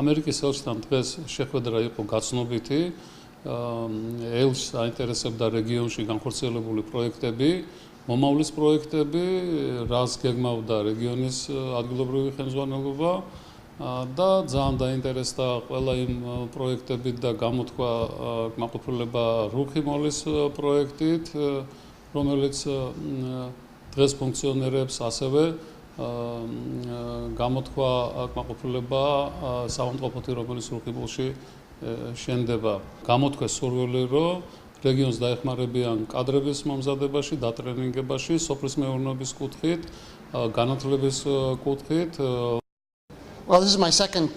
ამერიკის ელჩთან დღეს შეხვედრა იყო გაცნობითი. ელჩს აინტერესებდა რეგიონში განხორციელებული პროექტები, მომავლის პროექტები, რაც გეგმავდა რეგიონის ადგილობრივი ხელმძღვანელობა და ძალიან დაინტერესდა ყველა იმ პროექტებით და გამოთქვა კმაყოფილება რუხიმოლის პროექტით, რომელიც დღეს ფუნქციონირებს, ასევე გამოთქვა კმაყოფილება საავადმყოფოთი, რომელიც რუხიმოლში შენდება. გამოთქვეს სურვილი, რომ რეგიონს დაეხმარებიან კადრების მომზადებაში, დატრენინგებაში, სოფლის მეურნეობის კუთხით, განათლების კუთხით. Well, this is my second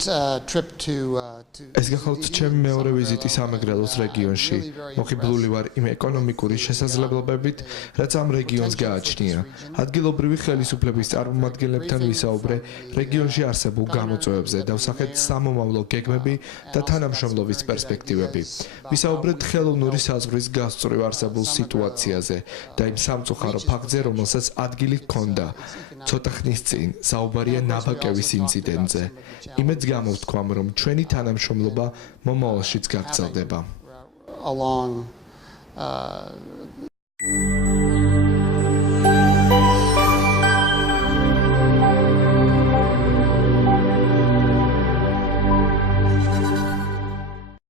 trip to ეს გახლავთ ჩემი მეორე ვიზიტი სამეგრელოს რეგიონში. მოხიბლული ვარ იმ ეკონომიკური შესაძლებლობებით, რაც ამ რეგიონს გააჩნია. ადგილობრივი ხელისუფლების წარმომადგენლებთან ვისაუბრე რეგიონში არსებულ გამოწვევებზე, დავსახეთ სამომავლო გეგმები და თანამშრომლობის პერსპექტივები. ვისაუბრეთ ხელოვნური საზღვრის გასწვრივ არსებულ სიტუაციაზე და იმ სამწუხარო ფაქტზე, რომელსაც ადგილი ჰქონდა. ცოტა ხნის წინ საუბარია ნაბაკების ინციდენტზე. იმედს გამოვთქვამ, რომ ჩვენი თანამშრომლობა მომავალშიც გაგრძელდება.